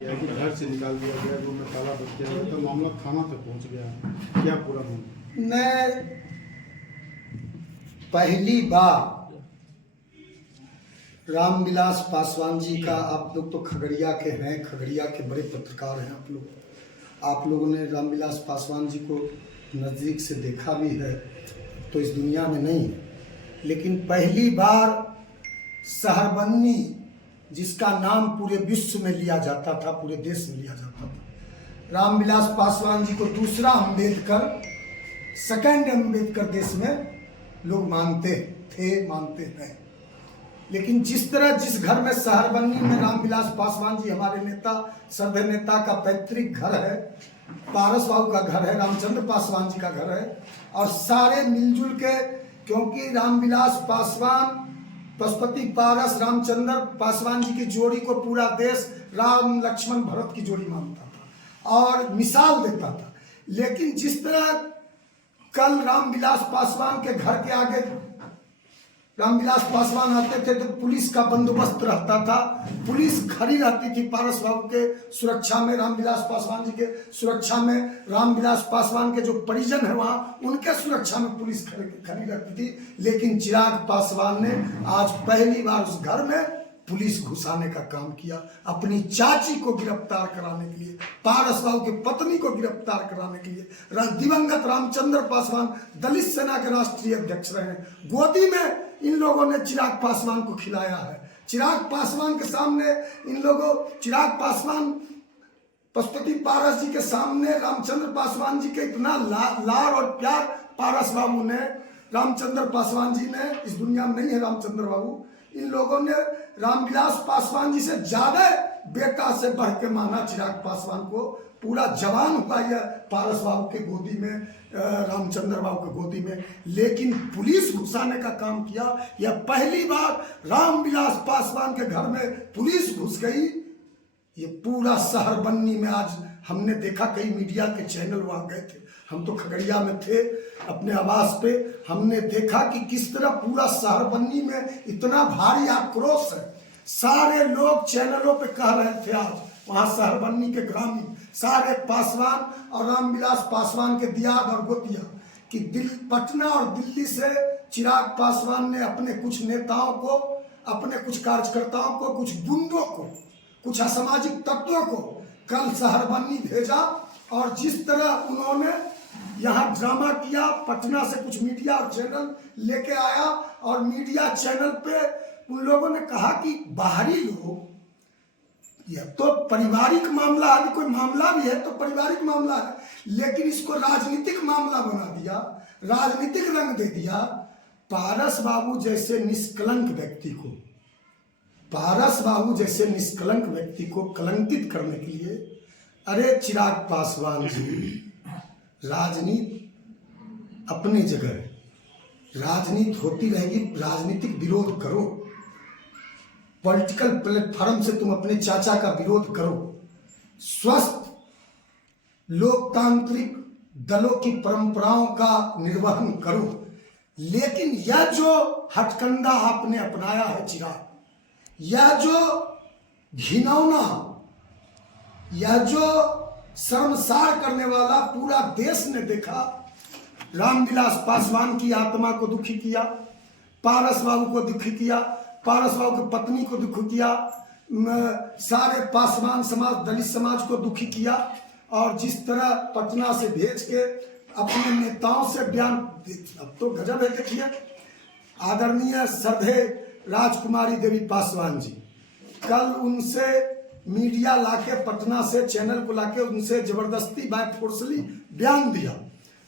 कि घर से निकाल दिया गया, रूम में ताला बच गया, तो मामला थाना तक पहुंच गया। क्या पूरा मामला? मैं पहली बार रामविलास पासवान जी का, आप लोग तो खगड़िया के हैं, खगड़िया के बड़े पत्रकार हैं आप लोगों ने रामविलास पासवान जी को नज़दीक से देखा भी है, तो इस दुनिया में नहीं है, लेकिन पहली बार सहरबन्नी, जिसका नाम पूरे विश्व में लिया जाता था, पूरे देश में लिया जाता था, रामविलास पासवान जी को दूसरा अम्बेडकर, सेकंड अम्बेडकर देश में लोग मानते हैं। लेकिन जिस तरह जिस घर में सहरबन्नी में रामविलास पासवान जी, हमारे नेता, श्रद्धेय नेता का पैतृक घर है, पारस बाबू का घर है, रामचंद्र पासवान जी का घर है, और सारे मिलजुल के, क्योंकि रामविलास पासवान, पशुपति पारस, रामचंद्र पासवान जी की जोड़ी को पूरा देश राम लक्ष्मण भरत की जोड़ी मानता था और मिसाल देता था। लेकिन जिस तरह कल रामविलास पासवान के घर के आगे रामविलास पासवान आते थे तो पुलिस का बंदोबस्त रहता था, पुलिस खड़ी रहती थी पारस बाबू के सुरक्षा में, रामविलास पासवान जी के सुरक्षा में, रामविलास पासवान के जो परिजन है वहाँ उनके सुरक्षा में पुलिस खड़ी रहती थी। लेकिन चिराग पासवान ने आज पहली बार उस घर में पुलिस घुसाने का काम किया, अपनी चाची को गिरफ्तार कराने के लिए, पारस बाबू की पत्नी को गिरफ्तार कराने के लिए। दिवंगत रामचंद्र पासवान दलित सेना के राष्ट्रीय अध्यक्ष रहे, गोदी में इन लोगों ने चिराग पासवान को खिलाया है। चिराग पासवान के सामने इन लोगों, चिराग पासवान पशुपति पारस जी के सामने रामचंद्र पासवान जी के इतना लाड़ और प्यार पारस बाबू ने, रामचंद्र पासवान जी ने, इस दुनिया में नहीं है रामचंद्र बाबू, इन लोगों ने रामविलास पासवान जी से ज्यादा बेटा से बढ़ के माना चिराग पासवान को। पूरा जवान हुआ यह पारस बाबू के गोदी में, रामचंद्र बाबू के गोदी में, लेकिन पुलिस घुसाने का काम किया। यह पहली बार रामविलास पासवान के घर में पुलिस घुस गई। ये पूरा सहरबन्नी में आज हमने देखा, कई मीडिया के चैनल वहां गए थे, हम तो खगड़िया में थे अपने आवास पे, हमने देखा कि किस तरह पूरा सहरबन्नी में इतना भारी आक्रोश है। सारे लोग चैनलों पे कह रहे थे आज, वहां सहरबन्नी के ग्रामीण सारे पासवान और रामविलास पासवान के दियाद और गोतिया, कि पटना और दिल्ली से चिराग पासवान ने अपने कुछ नेताओं को, अपने कुछ कार्यकर्ताओं को, कुछ गुंडों को, कुछ असामाजिक तत्वों को कल सहरबन्नी भेजा। और जिस तरह उन्होंने यहाँ ड्रामा किया, पटना से कुछ मीडिया और चैनल लेके आया, और मीडिया चैनल पे उन लोगों ने कहा कि बाहरी लोग, यह तो पारिवारिक मामला, अभी कोई मामला भी है तो पारिवारिक मामला है, लेकिन इसको राजनीतिक मामला बना दिया, राजनीतिक रंग दे दिया। पारस बाबू जैसे निष्कलंक व्यक्ति को, पारस बाबू जैसे निष्कलंक व्यक्ति को कलंकित करने के लिए, अरे चिराग पासवान जी, राजनीति अपनी जगह है, राजनीति होती रहेगी, राजनीतिक विरोध करो, पॉलिटिकल प्लेटफॉर्म से तुम अपने चाचा का विरोध करो, स्वस्थ लोकतांत्रिक दलों की परंपराओं का निर्वहन करो। लेकिन यह जो हथकंडा आपने अपनाया है चिराग, यह जो घिनौना, यह जो शर्मसार करने वाला, पूरा देश ने देखा। रामविलास पासवान की आत्मा को दुखी किया, पारस बाबू को दुखी किया, पारस बाबू की पत्नी को दुखी किया, सारे पासवान समाज, दलित समाज को दुखी किया। और जिस तरह पटना से भेज के अपने नेताओं से बयान, अब तो गजब है। देखिए, आदरणीय श्रद्धेय राजकुमारी देवी पासवान जी, कल उनसे मीडिया लाके, पटना से चैनल को लाके उनसे जबरदस्ती बाय फोर्सली बयान दिया,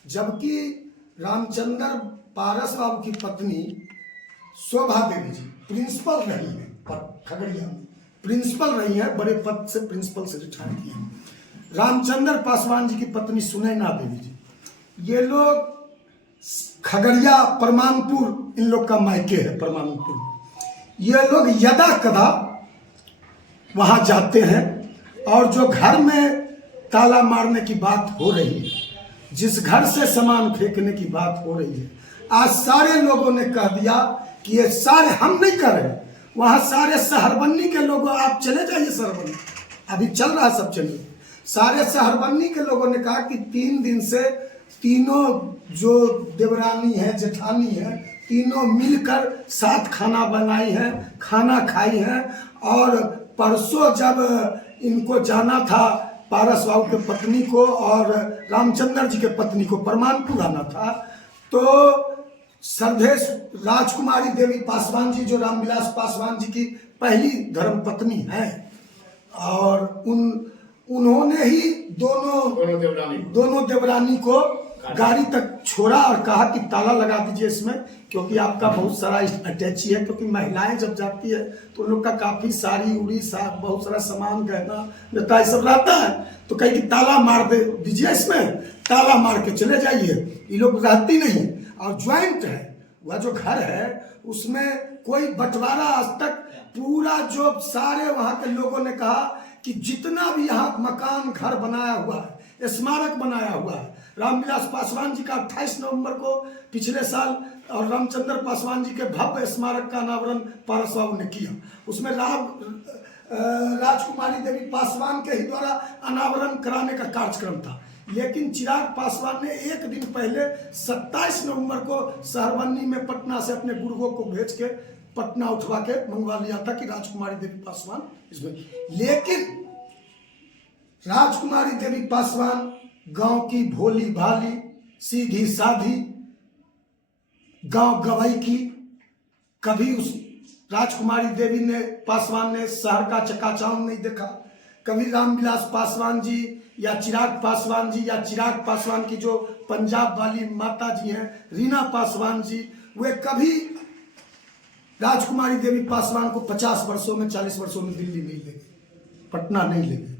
जबकि रामचंद्र पारस बाबू की पत्नी शोभा देवी जी प्रिंसिपल रही है, खगड़िया में प्रिंसिपल रही है, बड़े पद से प्रिंसिपल से रिटायर की है। रामचंद्र पासवान जी की पत्नी सुनैना देवी जी, ये लोग खगड़िया परमानपुर, इन लोग का मायके है परमानपुर। ये लोग यदा कदा वहां जाते हैं, और जो घर में ताला मारने की बात हो रही है, जिस घर से सामान फेंकने की बात हो रही है, आज सारे लोगों ने कह दिया कि ये सारे हम नहीं कर रहे, वहां सारे सहरबन्नी के लोग, आप चले जाइए सहरबन्नी, अभी चल रहा सब चलिए। सारे शहरबन्नी के लोगों ने कहा कि 3 दिन से तीनों जो देवरानी है, जेठानी है, तीनों मिलकर साथ खाना बनाई है, खाना खाई है। और परसों जब इनको जाना था, पारस बाबू के पत्नी को और रामचंद्र जी के पत्नी को परमानपुर आना था, तो सरदेश राजकुमारी देवी पासवान जी, जो रामविलास पासवान जी की पहली धर्म पत्नी है, और उन्होंने ही दोनों देवरानी को गाड़ी तक छोड़ा और कहा कि ताला लगा दीजिए इसमें, क्योंकि आपका बहुत सारा अटैची है। क्योंकि महिलाएं जब जाती है तो उन लोग का काफी साड़ी उड़ी बहुत सारा सामान, गहना जता ये सब रहता है। तो कहीं कि ताला मार दीजिए इसमें, ताला मार के चले जाइए। ये लोग रहती नहीं, और ज्वाइंट है वह जो घर है, उसमें कोई बंटवारा आज तक पूरा जो सारे वहां के लोगों ने कहा कि जितना भी यहाँ मकान घर बनाया हुआ है, स्मारक बनाया हुआ है, रामविलास पासवान जी का 28 नवंबर को पिछले साल और रामचंद्र पासवान जी के भव्य स्मारक का अनावरण पारस बाबू ने किया। उसमें राजकुमारी देवी पासवान के ही द्वारा अनावरण कराने का कार्यक्रम था। लेकिन चिराग पासवान ने एक दिन पहले 27 नवंबर को शहरबन्नी में पटना से अपने गुर्गों को भेज के पटना उठवा के मंगवा लिया था कि राजकुमारी देवी पासवान इसमें। लेकिन राजकुमारी देवी पासवान गांव की भोली भाली, सीधी साधी, गांव गवाई की, कभी उस राजकुमारी देवी ने पासवान ने शहर का चकाचौंध नहीं देखा। कभी रामविलास पासवान जी या चिराग पासवान जी या चिराग पासवान की जो पंजाब वाली माता जी हैं रीना पासवान जी, वे कभी राजकुमारी देवी पासवान को 50 वर्षों में 40 वर्षों में दिल्ली नहीं ले गए, पटना नहीं ले गए।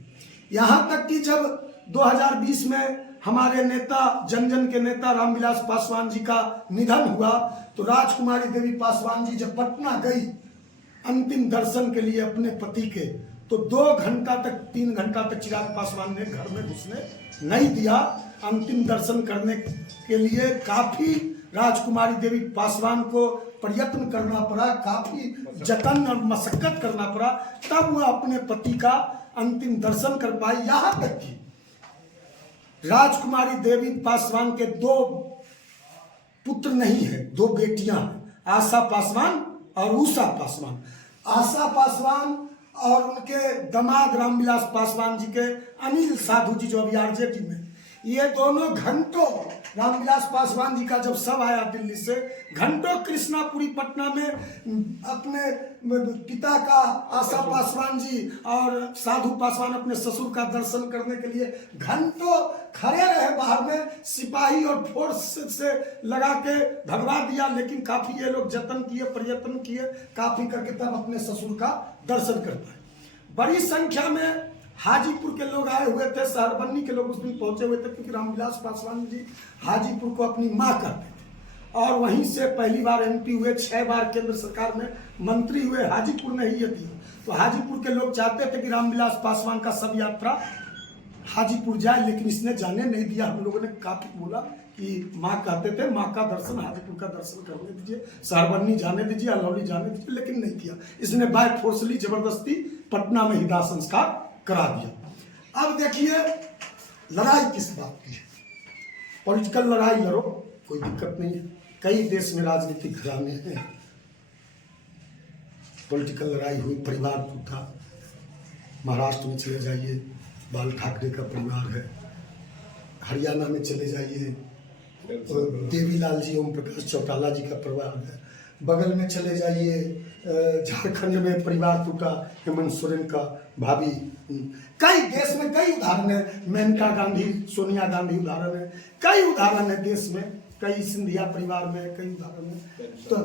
यहाँ तक कि जब 2020 में हमारे नेता, जन जन के नेता रामविलास पासवान जी का निधन हुआ, तो राजकुमारी देवी पासवान जी जब पटना गई अंतिम दर्शन के लिए अपने पति के, तो 2 घंटा तक 3 घंटा तक चिराग पासवान ने घर में घुसने नहीं दिया। अंतिम दर्शन करने के लिए काफी राजकुमारी देवी पासवान को प्रयत्न करना पड़ा, काफी जतन और मशक्कत करना पड़ा, तब वह अपने पति का अंतिम दर्शन कर पाई। यहां तक कि राजकुमारी देवी पासवान के 2 पुत्र नहीं है, 2 बेटियां हैं, आशा पासवान और उषा पासवान। आशा पासवान और उनके दामाद रामविलास पासवान जी के अनिल साधु जी, जो अभी आरजेडी में, ये दोनों घंटों रामविलास पासवान जी का जब शव आया दिल्ली से, घंटों कृष्णापुरी पटना में अपने पिता का आशा पासवान जी और साधु पासवान अपने ससुर का दर्शन करने के लिए घंटों खड़े रहे बाहर में, सिपाही और फोर्स से लगा के भगवा दिया। लेकिन काफी ये लोग जतन किए, प्रयत्न किए, काफी करके तब अपने ससुर का दर्शन कर पाए। बड़ी संख्या में हाजीपुर के लोग आए हुए थे, शहरबन्नी के लोग उस दिन पहुंचे हुए थे, क्योंकि रामविलास पासवान जी हाजीपुर को अपनी मां करते थे और वहीं से पहली बार एमपी हुए, 6 बार केंद्र सरकार में मंत्री हुए, हाजीपुर ने ही ये दिया। तो हाजीपुर के लोग चाहते थे कि रामविलास पासवान का शव यात्रा हाजीपुर जाए, लेकिन इसने जाने नहीं दिया। हम लोगों ने काफी बोला कि माँ कहते थे, माँ का दर्शन, हाजीपुर का दर्शन करने दीजिए, शहरबन्नी जाने दीजिए, अलौली जाने दीजिए, लेकिन नहीं किया। इसने बाय फोर्सली जबरदस्ती पटना में ही दाह संस्कार करा दिया। अब देखिए लड़ाई किस बात की है, पॉलिटिकल लड़ाई लड़ो, कोई दिक्कत नहीं है। कई देश में राजनीतिक घराने हैं, पॉलिटिकल लड़ाई हुई, परिवार टूटा। महाराष्ट्र में चले जाइए, बाल ठाकरे का परिवार है, हरियाणा में चले जाइए देवीलाल जी, ओम प्रकाश चौटाला जी का परिवार है, बगल में चले जाइए झारखंड में परिवार टूटा, हेमंत सोरेन का भाभी। कई देश में कई उदाहरण है, मेनका गांधी, सोनिया गांधी उदाहरण है, कई उदाहरण है देश में, कई सिंधिया परिवार में कई उदाहरण है। तो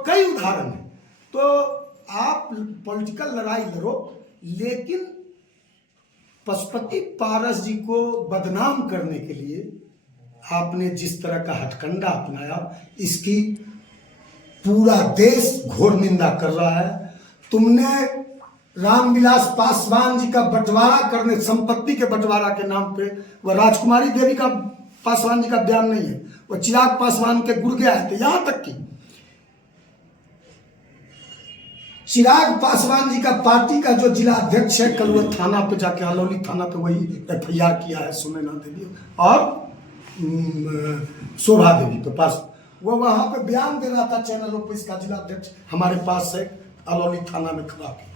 कई उदाहरण है। तो आप पॉलिटिकल लड़ाई लड़ो, लेकिन पशुपति पारस जी को बदनाम करने के लिए आपने जिस तरह का हथकंडा अपनाया, इसकी पूरा देश घोर निंदा कर रहा है। तुमने रामविलास पासवान जी का बंटवारा करने, संपत्ति के बंटवारा के नाम पे, वह राजकुमारी देवी का पासवान जी का बयान नहीं है, वह चिराग पासवान के गुर्गे आए थे। यहां तक कि चिराग पासवान जी का पार्टी का जो जिला अध्यक्ष है, कल वो थाना पे जाके, अलौली थाना पे वही FIR किया है सुनैना देवी और शोभा देवी के पास। वो वहाँ पे बयान दे रहा था चैनलों पे, इसका जिला अध्यक्ष हमारे पास है, अलौली थाना में खड़ा है।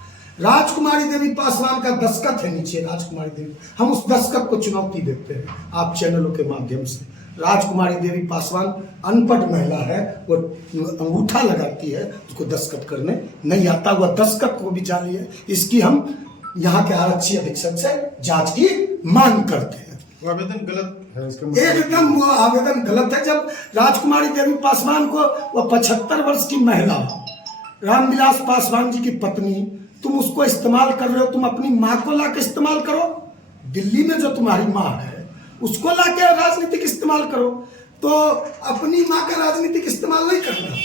राजकुमारी देवी पासवान का दस्तखत है नीचे, राजकुमारी देवी, हम उस दस्तखत को चुनौती देते हैं आप चैनलों के माध्यम से। राजकुमारी देवी पासवान अनपढ़ महिला है, वो अंगूठा लगाती है, उसको दस्तखत करने नहीं आता, वह दस्तखत को भी जानी है। इसकी हम यहाँ के आरक्षी अधीक्षक से जांच की मांग करते हैं। वो आवेदन गलत है, इसका एकदम वो आवेदन गलत है। जब राजकुमारी देवी पासवान को, वो 75 वर्ष की महिला, रामविलास पासवान जी की पत्नी, तुम उसको इस्तेमाल कर रहे हो, तुम अपनी माँ को लाके इस्तेमाल करो। दिल्ली में जो तुम्हारी माँ है उसको लाके राजनीतिक इस्तेमाल करो, तो अपनी माँ का राजनीतिक इस्तेमाल नहीं करना।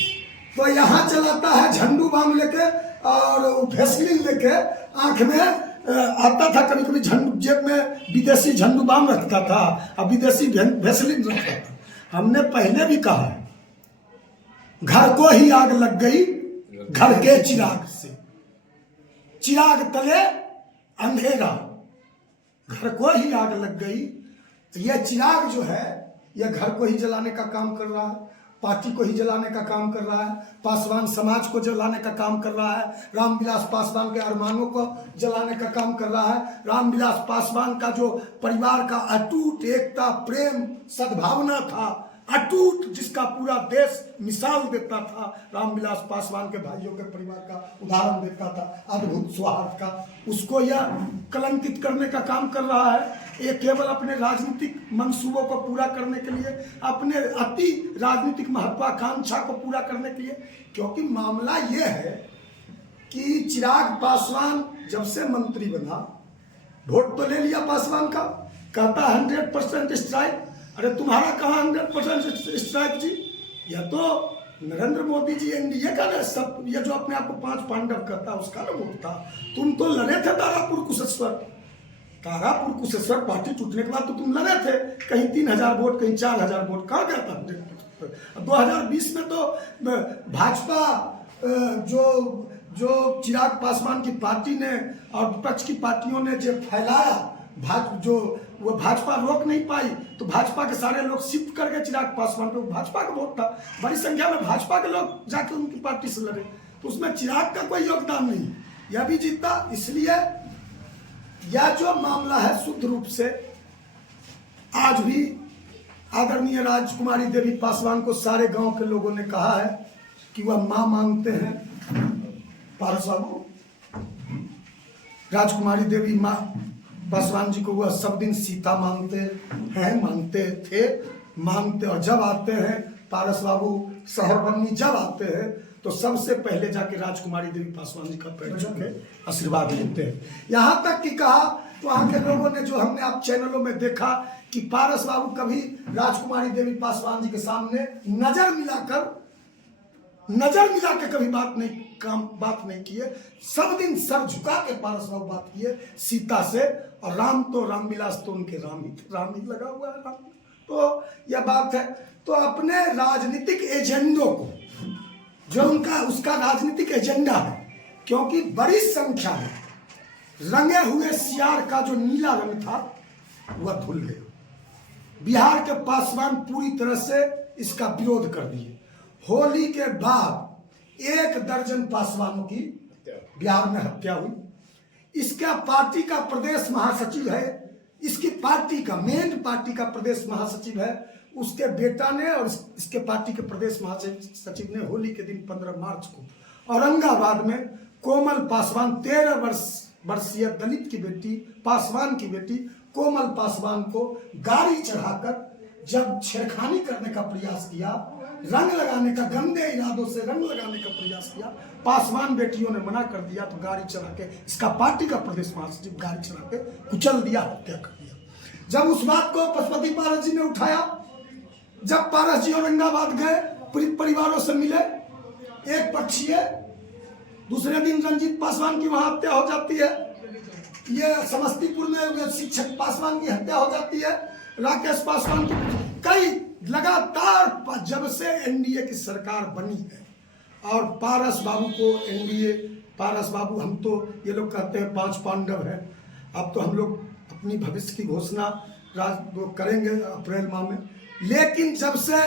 तो यहाँ चलाता है झंडू बाम लेके और भेसलिन लेके, आंख में आता था, कभी कभी झंडू जेब में विदेशी झंडू बाम रखता था और विदेशी भेसलिन रखता था। हमने पहले भी कहा है, घर को ही आग लग गई घर के चिराग से, चिराग तले अंधेरा, घर को ही आग लग गई। यह चिराग जो है, यह घर को ही जलाने का काम कर रहा है, पार्टी को ही जलाने का काम कर रहा है, पासवान समाज को जलाने का काम कर रहा है, रामविलास पासवान के अरमानों को जलाने का काम कर रहा है। रामविलास पासवान का जो परिवार का अटूट एकता, प्रेम, सद्भावना था, अटूट, जिसका पूरा देश मिसाल देता था, रामविलास पासवान के भाइयों के परिवार का उदाहरण देता था, अद्भुत सौहार्द का, उसको यह कलंकित करने का काम कर रहा है। ये केवल अपने राजनीतिक मंसूबों को पूरा करने के लिए, अपने अति राजनीतिक महत्वाकांक्षा को पूरा करने के लिए। क्योंकि मामला यह है कि चिराग पासवान जब से मंत्री बना, वोट तो ले लिया पासवान का, कहता 100% स्ट्राइक। अरे तुम्हारा कहाँ 100% स्ट्राइक जी? यह तो नरेंद्र मोदी जी एनडीए का ना, सब ये जो अपने आप को 5 पांडव कहता है उसका ना वोट था। तुम तो लड़े थे तारापुर कुशेश्वर पार्टी टूटने के बाद तो तुम लड़े थे, कहीं 3000 वोट, कहीं 4000 वोट, कहाँ गया था? 2020 में तो भाजपा जो चिराग पासवान की पार्टी ने और विपक्ष की पार्टियों ने जो फैलाया, वो भाजपा रोक नहीं पाई, तो भाजपा के सारे लोग शिफ्ट कर गए चिराग पासवान पे। भाजपा का वोट था, बड़ी संख्या में भाजपा के लोग जाके उनकी पार्टी से लड़े, तो उसमें चिराग का कोई योगदान नहीं, यह भी जीता। इसलिए यह जो मामला है शुद्ध रूप से आज भी आदरणीय राजकुमारी देवी पासवान को सारे गांव के लोगों ने कहा है कि वह मां मांगते हैं। पारस बाबू, राजकुमारी देवी मां पासवान जी को वह सब दिन सीता मांगते हैं, मांगते थे, मांगते, और जब आते हैं पारस बाबू शहर बननी, जब आते हैं तो सबसे पहले जाके राजकुमारी देवी पासवान जी का पैर छू के आशीर्वाद लेते हैं। यहाँ तक कि कहा, तो वहाँ के लोगों ने, जो हमने आप चैनलों में देखा, कि पारस बाबू कभी राजकुमारी देवी पासवान जी के सामने नजर मिला के कभी बात नहीं किए। सब दिन सर झुका के पारस बाबू बात किए सीता से, और राम तो रामविलास तो उनके राम ही लगा हुआ है, राम। तो यह बात है। तो अपने राजनीतिक एजेंडों को, जो उसका राजनीतिक एजेंडा है, क्योंकि बड़ी संख्या में रंगे हुए सियार का जो नीला रंग था वह धुल गया। बिहार के पासवान पूरी तरह से इसका विरोध कर दिए। होली के बाद 1 दर्जन पासवानों की बिहार में हत्या हुई। इसका पार्टी का प्रदेश महासचिव है, इसकी पार्टी का मेन पार्टी का प्रदेश महासचिव है, उसके बेटा ने और इसके पार्टी के प्रदेश महासचिव ने होली के दिन 15 मार्च को औरंगाबाद में कोमल पासवान, 13 वर्षीय दलित की बेटी, पासवान की बेटी कोमल पासवान को गाड़ी चढ़ाकर जब छेड़खानी करने का प्रयास किया, रंग लगाने का, गंदे इरादों से रंग लगाने का प्रयास किया, पासवान बेटियों ने मना कर दिया, तो गाड़ी चढ़ा के, इसका पार्टी का प्रदेश महासचिव गाड़ी चढ़ा के कुचल दिया, हत्या कर दिया। जब उस बात को पशुपति पारस जी ने उठाया, जब पारस जी औरंगाबाद गए, परिवारों से मिले, एक पक्षीय, दूसरे दिन रंजीत पासवान की वहां हत्या हो जाती है, ये समस्तीपुर में शिक्षक पासवान की हत्या हो जाती है, राकेश पासवान की, कई लगातार जब से एनडीए की सरकार बनी है और पारस बाबू को एनडीए पारस बाबू, हम तो ये लोग कहते हैं 5 पांडव हैं, अब तो हम लोग अपनी भविष्य की घोषणा वो करेंगे अप्रैल माह में। लेकिन जब से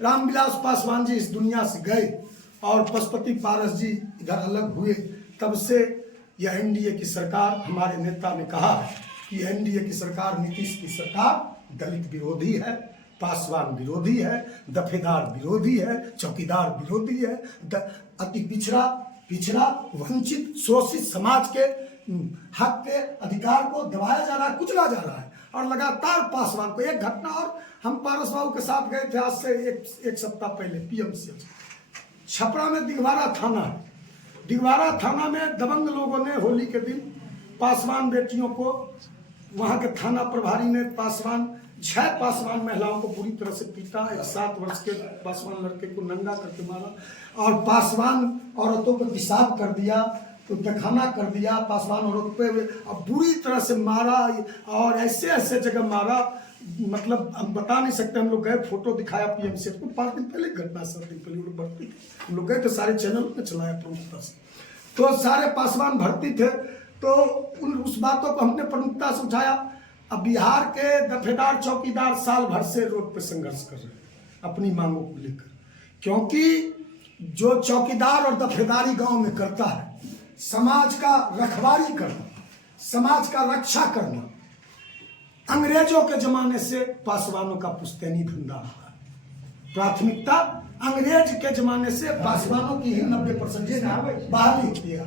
रामविलास पासवान जी इस दुनिया से गए और पशुपति पारस जी इधर अलग हुए, तब से यह एनडीए की सरकार, हमारे नेता ने कहा है कि एनडीए की सरकार, नीतीश की सरकार दलित विरोधी है, पासवान विरोधी है, दफेदार विरोधी है, चौकीदार विरोधी है, अति पिछड़ा वंचित शोषित समाज के हक के अधिकार को दबाया जा रहा है, कुचला जा रहा है। और लगातार पासवान को, एक घटना और, हम पारस बाबू के साथ गए थे आज से एक सप्ताह पहले पीएमसीएच छपरा में। दिगवारा थाना है, दिगवारा थाना में दबंग लोगों ने होली के दिन पासवान बेटियों को, वहां के थाना प्रभारी ने 6 पासवान महिलाओं को पूरी तरह से पीटा, एक 7 वर्ष के पासवान लड़के को नंगा करके मारा, और पासवान औरतों को पेशाब कर दिया, तो दखाना कर दिया पासवान औरतों पे, अब बुरी तरह से मारा, और ऐसे जगह मारा, मतलब हम बता नहीं सकते। हम लोग गए, फोटो दिखाया पीएमसीएच को, 5 दिन पहले घटना, 7 दिन पहले लोग भर्ती थे, हम लोग गए थे, सारे चैनल में चलाया प्रमुखता से, तो सारे पासवान भर्ती थे। तो उस बातों को हमने प्रमुखता से उठाया। अब बिहार के दफेदार चौकीदार साल भर से रोड पे संघर्ष कर रहे हैं अपनी मांगों को लेकर, क्योंकि जो चौकीदार और दफेदारी गांव में करता है, समाज का रखवाली करना, समाज का रक्षा करना, अंग्रेजों के जमाने से पासवानों का पुश्तैनी धंधा रहा है। प्राथमिकता अंग्रेज के जमाने से पासवानों की ही 90% बहाली किया।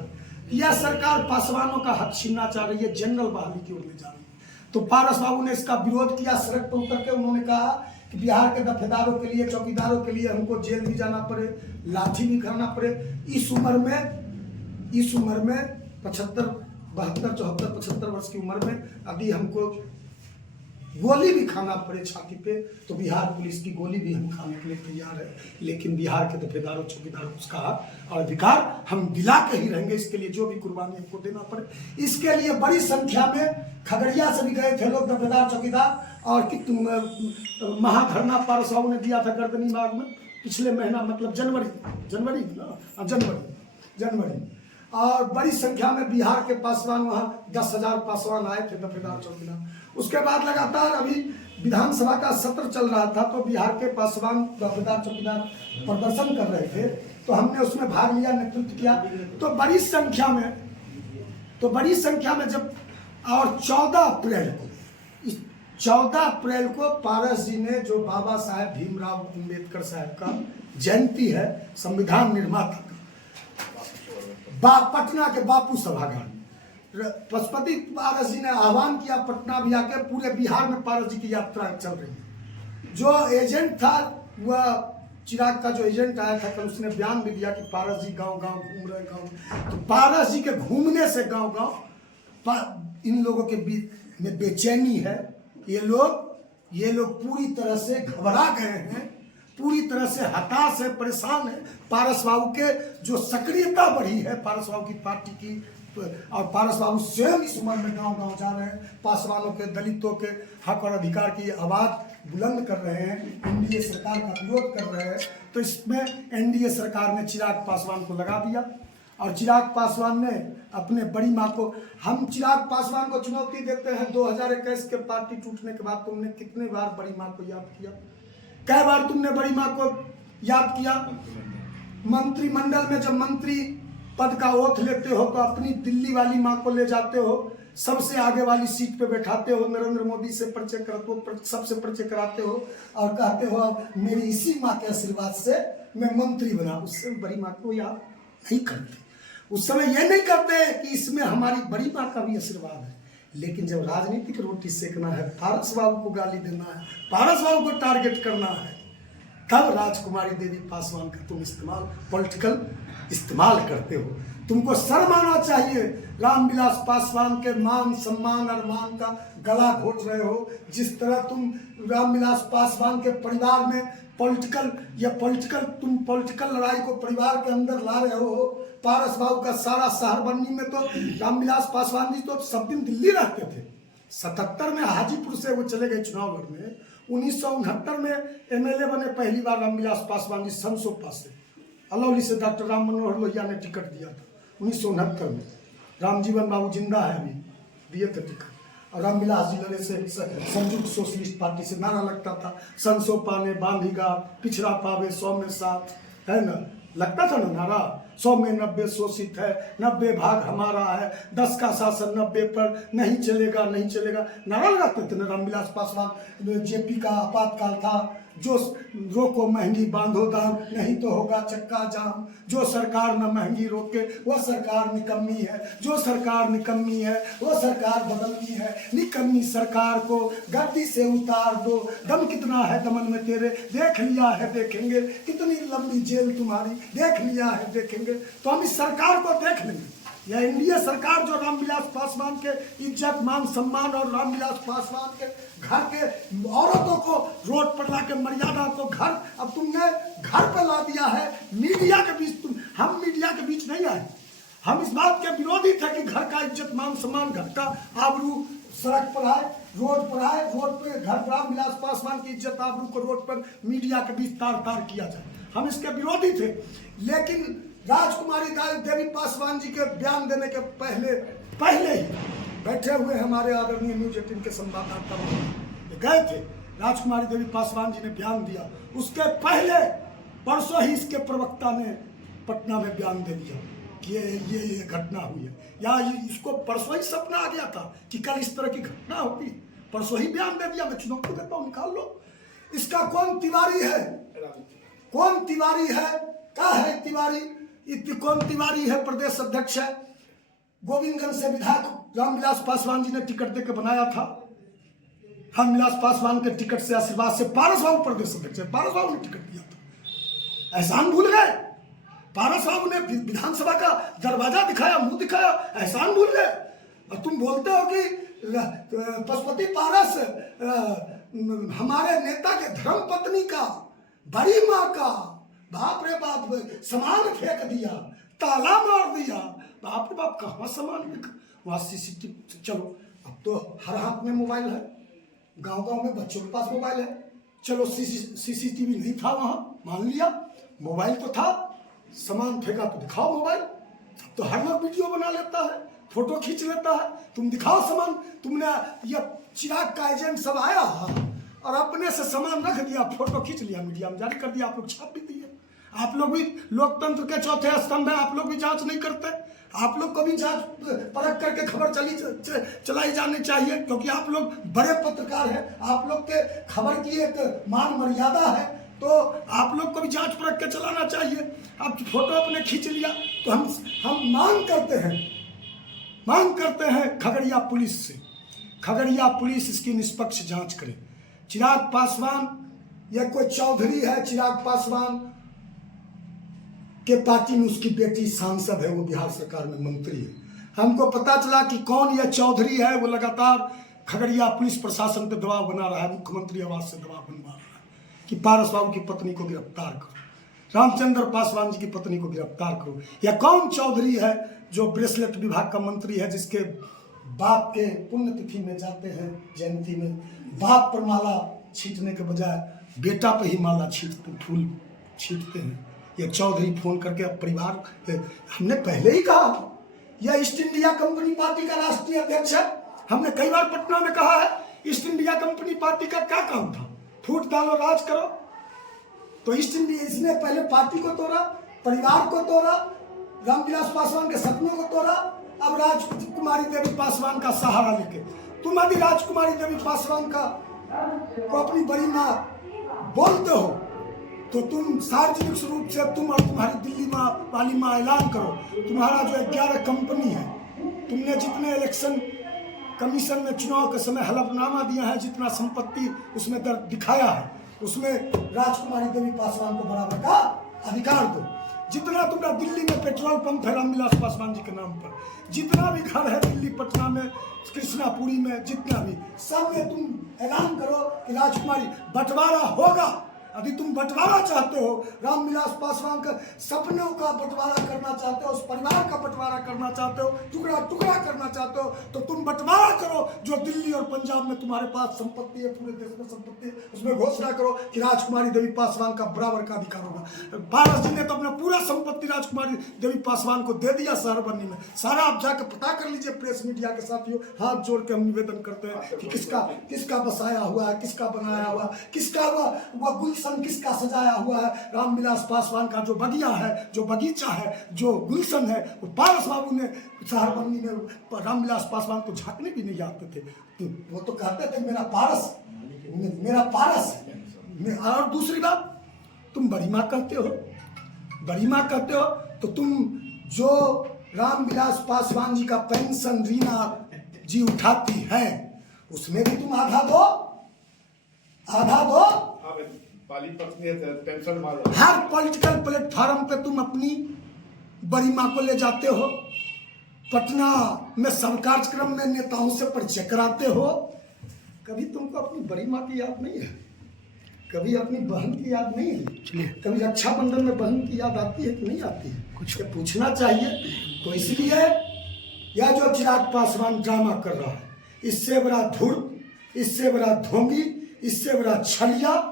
यह सरकार पासवानों का हक छीनना चाह रही है, जनरल बहाली की ओर ले जा रही है। तो पारस बाबू ने इसका विरोध किया, सड़क पर उतर के उन्होंने कहा कि बिहार के दफेदारों के लिए, चौकीदारों के लिए हमको जेल भी जाना पड़े, लाठी भी करना पड़े। इस उम्र में 75, 72, 74, 75 वर्ष की उम्र में अभी हमको गोली भी खाना पड़े छाती पे, तो बिहार पुलिस की गोली भी हम खाने के लिए तैयार है। लेकिन बिहार के दफेदारों चौकीदारों को उसका हक और अधिकार हम दिला के ही रहेंगे, इसके लिए जो भी कुर्बानी हमको देना पड़े। इसके लिए बड़ी संख्या में खगड़िया से भी गए थे लोग, दफेदार चौकीदार, और कि महाधरना पारस बाबू ने दिया था गर्दनी बाग में पिछले महीना, मतलब जनवरी, और बड़ी संख्या में बिहार के पासवान, वहाँ 10,000 पासवान आए थे, दफेदार चौकीदार। उसके बाद लगातार अभी विधानसभा का सत्र चल रहा था, तो बिहार के पासवान दफेदार चौकीदार प्रदर्शन कर रहे थे, तो हमने उसमें भाग लिया, नेतृत्व किया। तो बड़ी संख्या में जब, और 14 अप्रैल को पारस जी ने, जो बाबा साहेब भीमराव अम्बेडकर साहब का जयंती है, संविधान निर्माता का, पटना के बापू सभागार, पशुपति पारस जी ने आह्वान किया, पटना भी आके पूरे बिहार में पारस जी की यात्रा चल रही है। जो एजेंट था, वह चिराग का जो एजेंट आया था कल, उसने बयान भी दिया कि पारस जी गांव गांव घूम रहे गांव। तो पारस जी के घूमने से गांव गांव इन लोगों के बीच में बेचैनी है। ये लोग पूरी तरह से घबरा गए हैं, पूरी तरह से हताश है, परेशान है। पारस बाबू के जो सक्रियता बढ़ी है, पारस बाबू की पार्टी की, और पारस बाबू स्वयं इस उम्र में गांव गांव जा रहे हैं, पासवानों के, दलितों के हक और अधिकार की आवाज बुलंद कर रहे हैं, एनडीए सरकार का विरोध कर रहे हैं। तो इसमें एनडीए सरकार ने चिराग पासवान को लगा दिया, और चिराग पासवान ने अपने बड़ी माँ को, हम चिराग पासवान को चुनौती देते हैं, 2021 के पार्टी टूटने के बाद तुमने कितने बार बड़ी माँ को याद किया? कई बार तुमने बड़ी माँ को याद किया? मंत्रिमंडल में जब मंत्री पद का ओथ लेते हो तो अपनी दिल्ली वाली माँ को ले जाते हो, सबसे आगे वाली सीट पे बैठाते हो, नरेंद्र मोदी से परिचय करते हो, सबसे परिचय कराते हो, और कहते हो मेरी इसी माँ के आशीर्वाद से मैं मंत्री बना। उससे बड़ी माँ को याद नहीं करते, उस समय ये नहीं करते कि इसमें हमारी बड़ी माँ का भी आशीर्वाद है। लेकिन जब राजनीतिक रोटी सेकना है, पारस बाबू को गाली देना है, पारस बाबू को टारगेट करना है, तब राजकुमारी देवी पासवान का तुम पॉलिटिकल इस्तेमाल करते हो। तुमको शर्म आना चाहिए। रामविलास पासवान के मान सम्मान और मान का गला घोट रहे हो। जिस तरह तुम रामविलास पासवान के परिवार में पॉलिटिकल लड़ाई को परिवार के अंदर ला रहे हो। पारस बाबू का सारा शहर बनने में तो रामविलास पासवान जी तो सब दिन दिल्ली रहते थे। 77 में हाजीपुर से वो चले गए चुनाव लड़ने। 1969 में एमएलए बने पहली बार रामविलास पासवान जी, समसोपा से, अलौली से डॉक्टर राम मनोहर लोहिया ने टिकट दिया था। 1969 में रामजीवन बाबू जिंदा है अभी, दिए थे टिकट। और रामविलास जी लड़े से संयुक्त सोशलिस्ट पार्टी से नारा लगता था, संसो पाने बांधीगा, पिछड़ा पावे 100 में 7, है ना, लगता था ना नारा। 100 में 90 शोषित है, 90 भाग हमारा है, 10 का शासन 90 पर नहीं चलेगा, नहीं चलेगा, नारा लगाते थे ना रामविलास पासवान। जेपी का आपातकाल था, जो रोको महंगी बांधो दाम, नहीं तो होगा चक्का जाम। जो सरकार न महंगी रोके वह सरकार निकम्मी है, जो सरकार निकम्मी है वह सरकार बदलनी है। निकम्मी सरकार को गद्दी से उतार दो, दम कितना है दमन में तेरे, देख लिया है देखेंगे, कितनी लंबी जेल तुम्हारी, देख लिया है देखेंगे। तो हम इस सरकार को देख लेंगे। यह एनडीए सरकार जो रामविलास पासवान के इज्जत मान सम्मान और रामविलास पासवान के घर के औरतों को रोड पर ला के मर्यादा को घर, अब तुमने घर पर ला दिया है मीडिया के बीच। हम मीडिया के बीच नहीं आए, हम इस बात के विरोधी थे कि घर का इज्जत मान सम्मान, घर का आबरू सड़क पर आए, रोड पर आए, रोड पे घर रामविलास पासवान की इज्जत आबरू को रोड पर मीडिया के बीच तार तार किया जाए, हम इसके विरोधी थे। लेकिन राजकुमारी देवी पासवान जी के बयान देने के पहले ही बैठे हुए हमारे आदरणीय न्यूज 18 के संवाददाता गए थे। राजकुमारी देवी पासवान जी ने बयान दिया, उसके पहले परसों ही इसके प्रवक्ता ने पटना में बयान दे दिया कि ये घटना हुई है। या इसको परसों ही सपना आ गया था कि कल इस तरह की घटना होगी, परसों ही बयान दे दिया। मैं चुनौती देता हूँ, निकाल लो इसका कौन तिवारी है, कौन तिवारी है, क्या है तिवारी, कौन तिवारी है, प्रदेश अध्यक्ष है। गोविंदगंज से विधायक रामविलास पासवान जी ने टिकट देकर बनाया था। रामविलास पासवान के टिकट से आशीर्वाद से पारस बाबू प्रदेश अध्यक्ष है, पारस बाबू ने टिकट दिया था। एहसान भूल गए, पारस बाबू ने विधानसभा का दरवाजा दिखाया, मुंह दिखाया, एहसान भूल गए। और तुम बोलते हो कि पशुपति पारस हमारे नेता के धर्म पत्नी का, बड़ी माँ का, बाप रे बाप, सामान फेंक दिया, ताला मार दिया, बाप रे बाप, कहाँ सामान वहाँ सीसीटीवी। चलो अब तो हर हाथ में मोबाइल है, गांव-गांव में बच्चों के पास मोबाइल है। चलो सीसीटीवी नहीं था वहाँ, मान लिया, मोबाइल तो था, सामान फेंका तो दिखाओ मोबाइल। तो हर लोग वीडियो बना लेता है, फोटो खींच लेता है, तुम दिखाओ सामान। तुमने ये चिराग का एजेंट सब आया और अपने से सामान रख दिया, फोटो खींच लिया, मीडिया में जारी कर दिया, आप लोग छाप भी दिए। आप लोग भी लोकतंत्र के चौथे स्तंभ हैं, आप लोग भी जांच नहीं करते। आप लोग को भी जांच परख करके खबर चलाई जानी चाहिए, क्योंकि आप लोग बड़े पत्रकार हैं, आप लोग के खबर की एक मान मर्यादा है, तो आप लोग को भी जांच परख के चलाना चाहिए। आप फोटो अपने खींच लिया, तो हम मांग करते हैं खगड़िया पुलिस से, खगड़िया पुलिस इसकी निष्पक्ष जांच करे। चिराग पासवान या कोई चौधरी है, चिराग पासवान के पार्टी में उसकी बेटी सांसद है, वो बिहार सरकार में मंत्री है। हमको पता चला कि कौन यह चौधरी है, वो लगातार खगड़िया पुलिस प्रशासन पे दबाव बना रहा है, मुख्यमंत्री आवास से दबाव बनवा रहा है कि पारस बाबू की पत्नी को गिरफ्तार करो, रामचंद्र पासवान जी की पत्नी को गिरफ्तार करो। यह कौन चौधरी है जो ब्रेसलेट विभाग का मंत्री है, जिसके बाप के पुण्यतिथि में जाते हैं, जयंती में, बाप पर माला छींटने के बजाय बेटा पे ही माला फूल छींटते हैं। यह चौधरी फोन करके अब परिवार, हमने पहले ही कहा यह ईस्ट इंडिया कंपनी पार्टी का राष्ट्रीय अध्यक्ष है। हमने कई बार पटना में कहा है, ईस्ट इंडिया कंपनी पार्टी का क्या काम था, फूट डालो राज करो। तो ईस्ट इंडिया, इसने पहले पार्टी को तोड़ा, परिवार को तोड़ा, रामविलास पासवान के सपनों को तोड़ा, अब राजकुमारी देवी पासवान का सहारा लेके तुम यदि राजकुमारी देवी पासवान का को अपनी बड़ी माँ बोलते हो, तो तुम सार्वजनिक रूप से तुम और तुम्हारी दिल्ली वाली माँ ऐलान करो, तुम्हारा जो 11 कंपनी है, तुमने जितने इलेक्शन कमीशन में चुनाव के समय हलफनामा दिया है, जितना संपत्ति उसमें दिखाया है, उसमें राजकुमारी देवी पासवान को बराबर का अधिकार दो। जितना तुम्हारा दिल्ली में पेट्रोल पंप है रामविलास पासवान जी के नाम पर, जितना भी घर है दिल्ली, पटना में, कृष्णापुरी में, जितना भी, सब में तुम ऐलान करो कि राजकुमारी, बंटवारा होगा, अभी तुम बंटवारा चाहते हो, रामविलास पासवान का सपनों का बंटवारा करना चाहते हो, उस परिवार का बंटवारा करना चाहते हो, टुकड़ा टुकड़ा करना चाहते हो, तो तुम बंटवारा करो। जो दिल्ली और पंजाब में तुम्हारे पास संपत्ति है, पूरे देश में संपत्ति है, उसमें घोषणा करो कि राजकुमारी देवी पासवान का बराबर का अधिकार होगा। पारस जी ने तो अपना पूरा संपत्ति राजकुमारी देवी पासवान को दे दिया शहर बनने में। सारा आप जाकर पता कर लीजिए प्रेस मीडिया के साथियों, हाथ जोड़ के हम निवेदन करते हैं कि किसका बसाया हुआ है, किसका बनाया हुआ, किसका वह गुलशन किसका सजाया हुआ है। रामविलास पासवान का जो बगिया है, जो बगीचा है, जो गुलशन है, वो पारस बाबू ने शहरबंदी में रामविलास पासवान को झांकने भी नहीं आते थे। तो वो तो कहते थे मेरा पारस और दूसरी बात, तुम बड़ी माँ कहते हो, तो तुम जो रामविलास पासवान जी का पेंशन रीना जी उठाती है, उसमें भी तुम आधा दो। हर पॉलिटिकल प्लेटफॉर्म पे तुम अपनी बड़ी माँ को ले जाते हो, पटना में सब कार्यक्रम में नेताओं से परिचय कराते हो। कभी तुमको अपनी बड़ी माँ की याद नहीं है? कभी अपनी बहन की याद नहीं है? कभी रक्षाबंधन में बहन की याद आती है कि नहीं आती है? कुछ पूछना चाहिए। तो इसलिए यह जो चिराग पासवान ड्रामा कर रहा है, इससे बड़ा धूर्त, इससे बड़ा ढोंगी, इससे बड़ा छलिया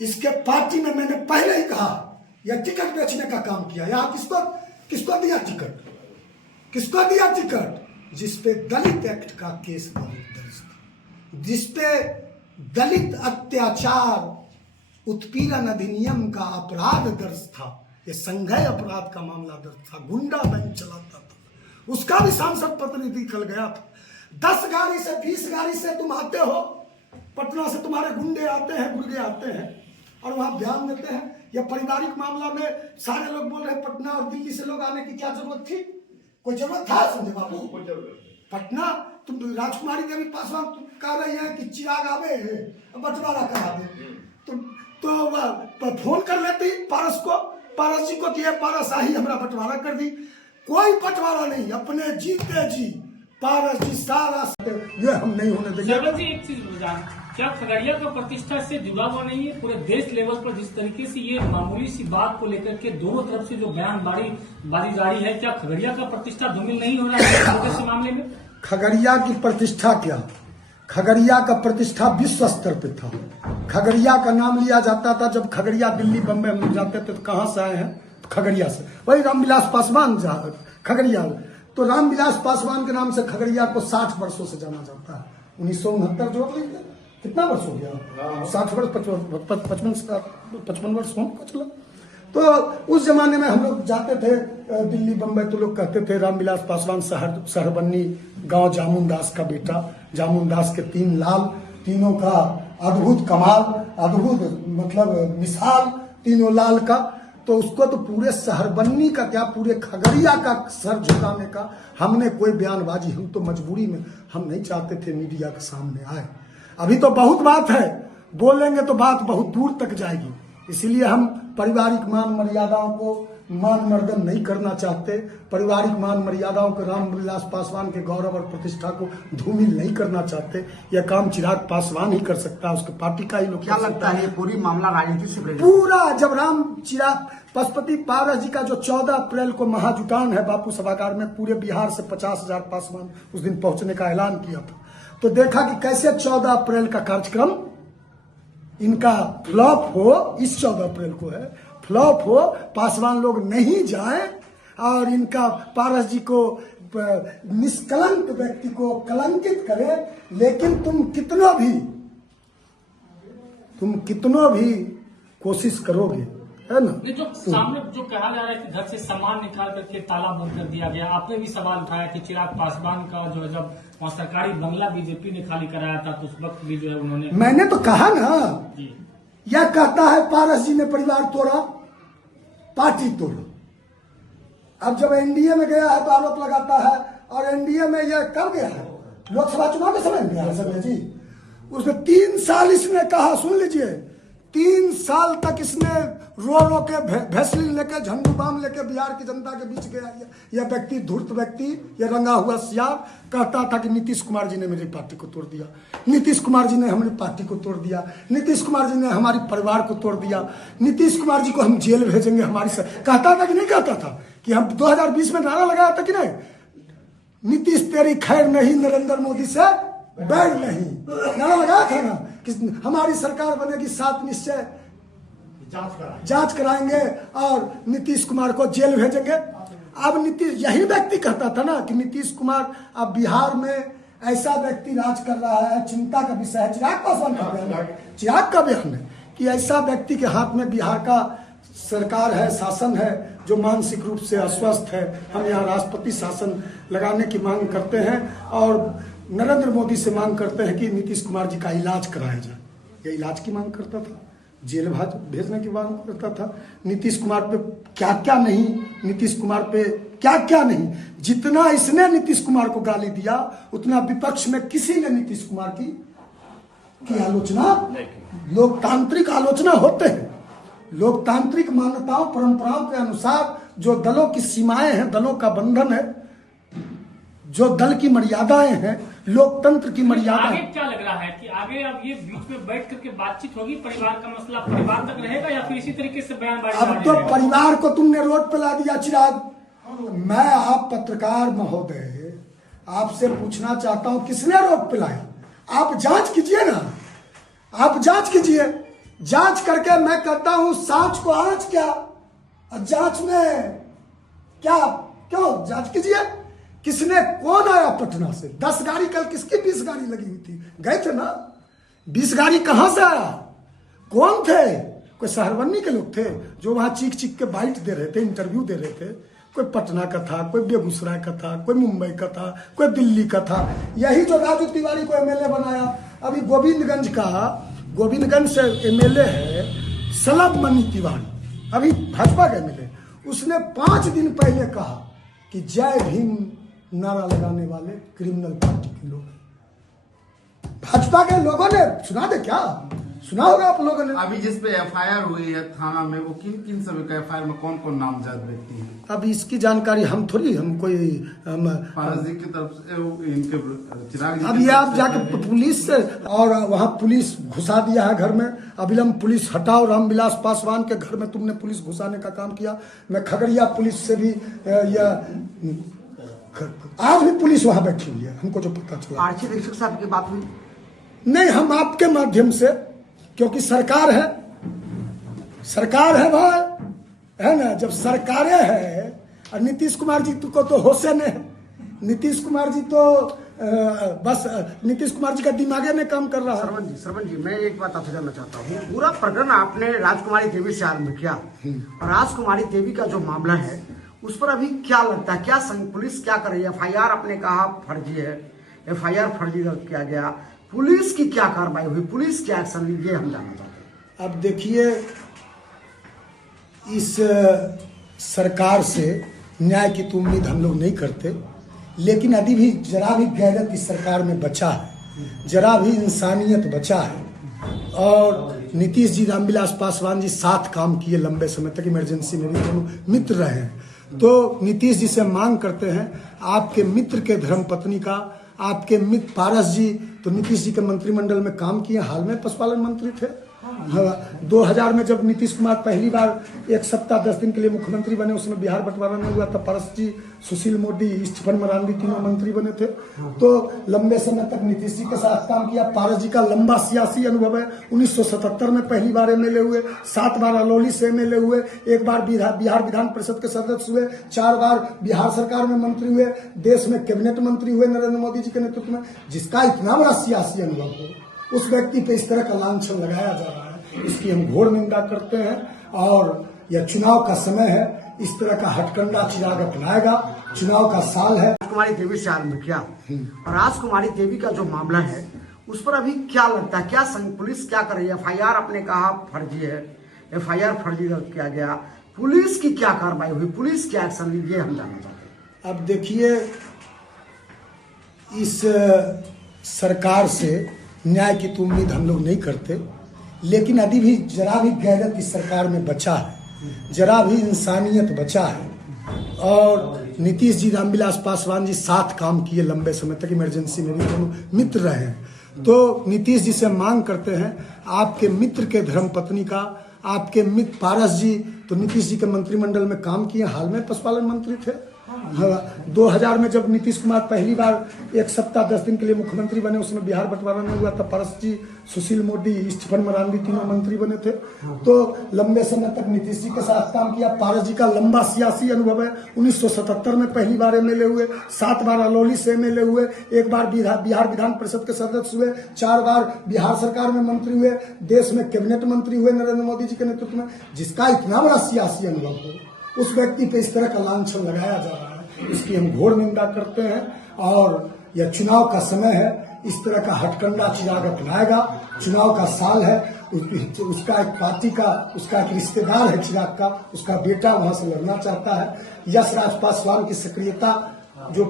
इसके पार्टी में मैंने पहले ही कहा, यह टिकट बेचने का काम किया। यहाँ किसको दिया टिकट? किसको दिया टिकट? जिसपे दलित एक्ट का केस दर्ज था, जिसपे दलित अत्याचार उत्पीड़न अधिनियम का अपराध दर्ज था, ये संघीय अपराध का मामला दर्ज था, गुंडा बैंक चलाता था, उसका भी सांसद प्रतिनिधि कल गया था। 10 गाड़ी से 20 गाड़ी से तुम आते हो, पटना से तुम्हारे गुंडे आते हैं, गुर्गे आते हैं और वहां बयान देते हैं। यह पारिवारिक मामला में सारे लोग बोल रहे हैं पटना और दिल्ली से लोग आने की क्या जरूरत थी? कोई जरूरत था संजय बाबू? पटना तुम राजकुमारी देवी पासवान कह रही है कि चिराग आवे बंटवारा करा दे, तो फोन कर लेती पारस जी को कि पारस आई हमरा बंटवारा कर दी। कोई बंटवारा नहीं, अपने जीते जी पारस जी सारा ये हम नहीं होने देंगे। एक चीज क्या खगड़िया का प्रतिष्ठा से जुड़ा हुआ नहीं है? पूरे देश लेवल पर जिस तरीके से ये मामूली सी बात को लेकर के दोनों तरफ से जो बयानबाजी जारी है, क्या खगड़िया का प्रतिष्ठा धूमिल नहीं हो रहा है इस मामले में? खगड़िया की प्रतिष्ठा क्या, खगड़िया का प्रतिष्ठा विश्व स्तर पे था। खगड़िया का नाम लिया जाता था जब खगड़िया दिल्ली बम्बई हम जाते थे तो कहाँ से आए हैं? खगड़िया से। वही रामविलास पासवान खगड़िया, तो रामविलास पासवान के नाम से खगड़िया को 60 वर्षों से जाना जाता है। 1969 जोड़ लीजिए, कितना वर्ष हो गया? 60 वर्ष, 55 वर्ष होने को चला। तो उस जमाने में हम लोग जाते थे दिल्ली बम्बई, तो लोग कहते थे रामविलास पासवान शहरबन्नी गांव जामुन दास का बेटा, जामुन दास के 3 लाल, तीनों का अद्भुत कमाल, अद्भुत मतलब मिसाल, तीनों लाल का। तो उसको तो पूरे शहरबन्नी का क्या, पूरे खगड़िया का सर झुकाने का हमने कोई बयानबाजी, हम तो मजबूरी में, हम नहीं चाहते थे मीडिया के सामने आए। अभी तो बहुत बात है, बोलेंगे तो बात बहुत दूर तक जाएगी, इसीलिए हम पारिवारिक मान मर्यादाओं को मान मर्दन नहीं करना चाहते। पारिवारिक मान मर्यादाओं को, रामविलास पासवान के गौरव और प्रतिष्ठा को धूमिल नहीं करना चाहते। यह काम चिराग पासवान ही कर सकता है, उसके पार्टी का ही लोग। क्या लगता है ये पूरी मामला राजनीति से प्रेरित? पूरा जब चिराग पशुपति पारस जी का जो 14 अप्रैल को महाजुटान है बापू सभागार में, पूरे बिहार से 50,000 पासवान उस दिन पहुंचने का ऐलान किया था, तो देखा कि कैसे 14 अप्रैल का कार्यक्रम इनका फ्लॉप हो। इस 14 अप्रैल को है, फ्लॉप हो, पासवान लोग नहीं जाए और इनका पारस जी को निष्कलंक व्यक्ति को कलंकित करे। लेकिन तुम कितनों भी कोशिश करोगे, है ना? जो सामने जो कहा जा रहा है कि घर से सामान निकाल करके ताला बंद कर दिया गया, आपने भी सवाल उठाया कि चिराग पासवान का जो है जब वहाँ सरकारी बंगला बीजेपी ने खाली कराया था तो उस वक्त भी जो है उन्होंने, मैंने तो कहा ना, यह कहता है पारस जी ने परिवार तोड़ा, पार्टी तोड़ा। अब जब एनडीए में गया है तो आरोप लगाता है, और एनडीए में यह कब गया है? लोकसभा चुनाव के समय में गया है संजय जी। उसने 3 साल इसने कहा, सुन लीजिए, 3 साल तक इसने रो रो के भैसलिन लेके झंडू बाम लेके बिहार की जनता के बीच गया। यह व्यक्ति धूर्त व्यक्ति, यह रंगा हुआ सियार कहता था कि नीतीश कुमार जी ने मेरी पार्टी को तोड़ दिया, नीतीश कुमार जी ने हमारी पार्टी को तोड़ दिया, नीतीश कुमार जी ने हमारी परिवार को तोड़ दिया, नीतीश कुमार जी को हम जेल भेजेंगे। हमारी कहता था कि नहीं कहता था कि हम 2020 में नारा लगाया था कि नहीं, नीतीश तेरी खैर नहीं, नरेंद्र मोदी से बैर नहीं, नारा लगाया था ना कि हमारी सरकार बनेगी 7 निश्चय जांच कराएंगे और नीतीश कुमार को जेल भेजेंगे। अब नीतीश, यही व्यक्ति कहता था ना कि नीतीश कुमार अब बिहार में ऐसा व्यक्ति राज कर रहा है, चिंता का विषय है। चिराग पासवान का बयान है, चिराग का बयान है कि ऐसा व्यक्ति के हाथ में बिहार का सरकार है, शासन है, जो मानसिक रूप से अस्वस्थ है। हम यहाँ राष्ट्रपति शासन लगाने की मांग करते हैं और नरेंद्र मोदी से मांग करते हैं कि नीतीश कुमार जी का इलाज कराया जाए। ये इलाज की मांग करता था, जेल भेजने की मांग करता था। नीतीश कुमार पे क्या क्या नहीं, नीतीश कुमार पे क्या क्या नहीं, जितना इसने नीतीश कुमार को गाली दिया उतना विपक्ष में किसी ने नीतीश कुमार की आलोचना, लोकतांत्रिक आलोचना होते हैं, लोकतांत्रिक मान्यताओं परंपराओं के अनुसार जो दलों की सीमाएं हैं, दलों का बंधन है, जो दल की मर्यादाएं हैं, लोकतंत्र की मर्यादा। आगे क्या लग रहा है कि आगे अब ये बीच में बैठ करके बातचीत होगी, परिवार का मसला परिवार तक रहेगा या फिर इसी तरीके से बयानबाजी? अब तो परिवार को तुमने रोड पे ला दिया चिराग। मैं आप पत्रकार महोदय आपसे पूछना चाहता हूं, किसने रोड पे लाया? आप जांच कीजिए ना, आप जांच कीजिए, जांच करके मैं कहता हूं सांच को आंच क्या, जांच में क्या, क्यों जांच कीजिए। किसने, कौन आया पटना से? 10 गाड़ी, कल किसकी 20 गाड़ी लगी हुई थी, गए थे ना? 20 गाड़ी कहां से आया? कौन थे? कोई शहरबन्नी के लोग थे जो वहां चीख चीख के बाइट दे रहे थे, इंटरव्यू दे रहे थे? कोई पटना का था, कोई बेगूसराय का था, कोई मुंबई का था, कोई दिल्ली का था। यही जो राजू तिवारी को एमएलए बनाया, अभी गोविंदगंज से एमएलए है सलभ मनी तिवारी, अभी भाजपा के एमएलए। उसने 5 दिन पहले कहा कि जय भीम नारा लगाने वाले क्रिमिनल पार्टी के लोग, भाजपा के लोगों ने, सुना दे क्या, सुना होगा आप लोगों ने। अभी जिस पे एफआईआर हुई है थाना में, वो किन सभी का एफआईआर में कौन कौन नामजद व्यक्ति हैं? अब इसकी जानकारी हम थोड़ी, हम कोई पारस जी की तरफ से इनके चिराग जी, अब ये आप जाके पुलिस से, और वहां पुलिस घुसा दिया है घर में। अविलंब पुलिस हटाओ, रामविलास पासवान के घर में तुमने पुलिस घुसाने का काम किया। मैं खगड़िया पुलिस से भी आज भी पुलिस वहां बैठी हुई है, हमको जो पता चला। आरक्षी अधीक्षक साहब की बात हुई नहीं, हम आपके माध्यम से, क्योंकि सरकार है भाई, है ना? जब सरकारें है और नीतीश कुमार जी को तो होशे नहीं है, नीतीश कुमार जी तो बस नीतीश कुमार जी का दिमागे में काम कर रहा है। सरवन जी मैं एक बात आपसे जानना चाहता हूँ, पूरा प्रकरण आपने राजकुमारी देवी से आरम्भ किया और राजकुमारी देवी का जो मामला है उस पर अभी क्या लगता है, क्या पुलिस क्या कर रही है? एफआईआर आपने कहा फर्जी है, एफआईआर फर्जी दर्ज किया गया, पुलिस की क्या कार्रवाई हुई, पुलिस क्या एक्शन ली, ये हम जानना चाहते हैं। अब देखिए, इस सरकार से न्याय की तो उम्मीद हम लोग नहीं करते, लेकिन यदि भी जरा भी गैरत इस सरकार में बचा है, जरा भी इंसानियत बचा है, और नीतीश जी, रामविलास पासवान जी साथ काम किए लंबे समय तक, इमरजेंसी में भी दोनों मित्र रहे हैं, तो नीतीश जी से मांग करते हैं, आपके मित्र के धर्मपत्नी का, आपके मित्र पारस जी तो नीतीश जी के मंत्रिमंडल में काम किए, हाल में पशुपालन मंत्री थे। 2000 में जब नीतीश कुमार पहली बार 1 सप्ताह 10 दिन के लिए मुख्यमंत्री बने, उसमें बिहार बंटवारा नहीं हुआ, तब पारस जी, सुशील मोदी, स्टीफन मरांडी तीनों मंत्री बने थे। तो लंबे समय तक नीतीश जी के साथ काम किया। पारस जी का लंबा सियासी अनुभव है। 1977 में पहली बार एमएलए हुए, 7 बार अलौली से एमएलए हुए, 1 बार बिहार विधान परिषद के सदस्य हुए, 4 बार बिहार सरकार में मंत्री हुए, देश में कैबिनेट मंत्री हुए नरेंद्र मोदी जी के नेतृत्व में। जिसका इतना बड़ा सियासी अनुभव हो, उस व्यक्ति पे इस तरह का लांछन लगाया जा रहा है, इसकी हम घोर निंदा करते हैं। और यह चुनाव का समय है, इस तरह का हथकंडा चिराग अपनाएगा। चुनाव का साल है। राजकुमारी देवी से आरम्भ किया और राजकुमारी देवी का जो मामला है उस पर अभी क्या लगता है, क्या पुलिस क्या कर रही है? एफआईआर आपने कहा फर्जी है, एफआईआर फर्जी दर्ज किया गया, पुलिस की क्या कार्रवाई हुई, पुलिस क्या एक्शन ली, ये हम जानना चाहते हैं। अब देखिए, इस सरकार से न्याय की तो उम्मीद हम लोग नहीं करते, लेकिन अभी भी जरा भी गैरत इस सरकार में बचा है, जरा भी इंसानियत बचा है। और नीतीश जी, रामविलास पासवान जी साथ काम किए लंबे समय तक, इमरजेंसी में भी दोनों मित्र रहे हैं। तो नीतीश जी से मांग करते हैं, आपके मित्र के धर्मपत्नी का, आपके मित्र पारस जी तो नीतीश जी के मंत्रिमंडल में काम किए, हाल में पशुपालन मंत्री थे। 2000 में जब नीतीश कुमार पहली बार 1 सप्ताह 10 दिन के लिए मुख्यमंत्री बने, उसमें बिहार बंटवारा नहीं हुआ, तब पारस जी, सुशील मोदी, स्टीफन मरांडी तीनों मंत्री बने थे। तो लंबे समय तक नीतीश जी के साथ काम किया। पारस जी का लंबा सियासी अनुभव है। 1977 में पहली बार एमएलए हुए, 7 बार अलौली से एमएलए हुए, 1 बार बिहार विधान परिषद के सदस्य हुए, 4 बार बिहार सरकार में मंत्री हुए, देश में कैबिनेट मंत्री हुए नरेंद्र मोदी जी के नेतृत्व में। जिसका इतना बड़ा सियासी अनुभव हो, उस व्यक्ति पे इस तरह का लांछन लगाया जा रहा है, इसकी हम घोर निंदा करते हैं। और यह चुनाव का समय है, इस तरह का हथकंडा चिराग अपनाएगा। चुनाव का साल है, उसका एक पार्टी का, उसका एक रिश्तेदार है चिराग का, उसका बेटा वहां से लड़ना चाहता है। यशराज पासवान की सक्रियता जो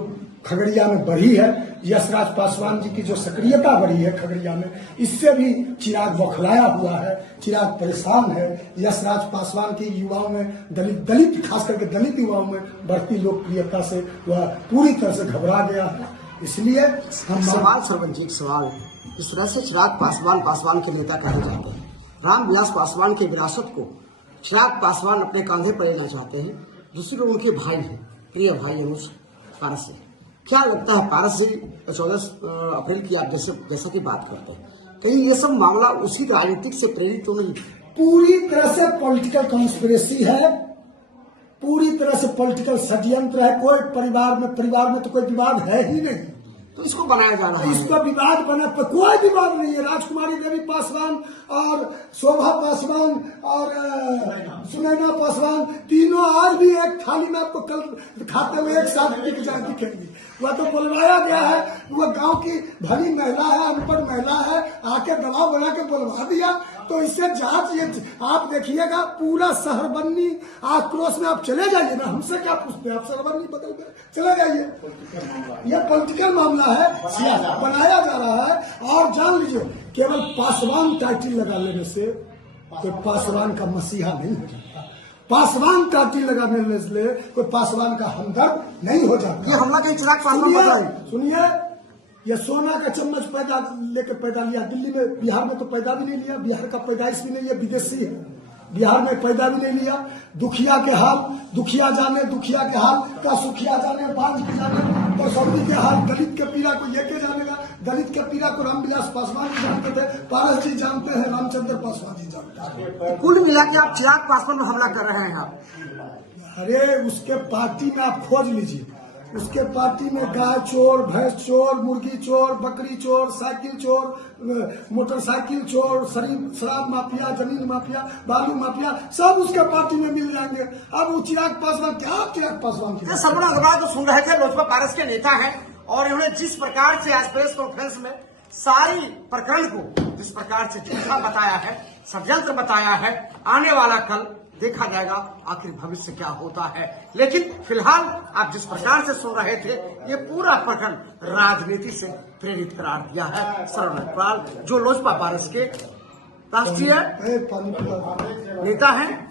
खगड़िया में बढ़ी है, यशराज पासवान जी की जो सक्रियता बढ़ी है खगड़िया में, इससे भी चिराग बौखलाया हुआ है, चिराग परेशान है। यशराज पासवान की युवाओं में, दलित खास करके दलित युवाओं में बढ़ती लोकप्रियता से वह पूरी तरह से घबरा गया है। इसलिए हम सवाल सरपंच जी, एक सवाल, इस तरह से चिराग पासवान के नेता कहे जाते हैं, रामविलास पासवान की विरासत को चिराग पासवान अपने कांधे पर लेना चाहते हैं। दूसरी ओर उनके भाई हैं, प्रिय भाई अनुज पारस जी, क्या लगता है पारस जी 14 अप्रैल की आप जैसा की बात करते हैं, कहीं ये सब मामला उसी राजनीतिक से प्रेरित तो नहीं? पूरी तरह से पॉलिटिकल कॉन्स्पिरेसी है, पूरी तरह से पॉलिटिकल षड्यंत्र है। कोई परिवार में तो कोई विवाद है ही नहीं, तो इसको बनाया जा रहा है। इसको विवाद बना, कोई विवाद नहीं है। राजकुमारी देवी पासवान और शोभा पासवान और सुनैना पासवान तीनों आज भी एक थाली में आपको कल खाते हुए एक साथ दिखेंगी। वह तो बुलवाया गया है, वह गांव की भली महिला है, अनपढ़ महिला है, आके दबाव बना के बुलवा दिया। तो इससे जांच ये आप देखिएगा, पूरा शहरबन्नी आक्रोश में आप चले जाइए ना, हमसे क्या पूछते हैं, आप शहरबन्नी बदल गए, चले जाइए। यह पॉलिटिकल मामला है, बनाया जा रहा है। और जान लीजिए, केवल पासवान टाइटल लगा लेने से कोई पासवान का मसीहा नहीं हो जाता, पासवान टाइटल लगाने से कोई पासवान का हमदर्द नहीं हो जाता। ये हमला कहीं चिराग पासवान, सुनिए, ये सोना का चम्मच पैदा लिया दिल्ली में, बिहार में तो पैदा भी नहीं लिया, बिहार का पैदाइश भी नहीं है, विदेशी है, बिहार में पैदा भी नहीं लिया। दुखिया के हाल, दुखिया के हाल का सुखिया जाने, बांझ के जाने, और सऊदी के हाल, दलित के पीड़ा को ये के जानेगा। दलित के पीड़ा को रामविलास पासवान जी जानते थे, पारस जी जानते हैं, रामचंद्र पासवान जी जानते हैं। कुल मिला के आप चिराग पासवान पर हमला कर रहे हैं आप। अरे उसके पार्टी में आप खोज लीजिए, उसके पार्टी में गाय चोर, भैंस चोर, मुर्गी चोर, बकरी चोर, साइकिल चोर, मोटरसाइकिल चोर, शराब माफिया, जमीन माफिया, बालू माफिया, सब उसके पार्टी में मिल जाएंगे। अब वो चिराग पासवान क्या, चिराग पासवान की सर्वना अग्रवाल तो सुन रहे थे, लोजपा पारस के नेता हैं, और इन्होंने जिस प्रकार से आज प्रेस कॉन्फ्रेंस में सारी प्रकरण को जिस प्रकार से झूठा बताया है, षड्यंत्र बताया है, आने वाला कल देखा जाएगा आखिर भविष्य क्या होता है। लेकिन फिलहाल आप जिस प्रकार से सुन रहे थे, ये पूरा प्रकरण राजनीति से प्रेरित करार दिया है सर्वना अग्रवाल, जो लोजपा पारस के राष्ट्रीय नेता हैं।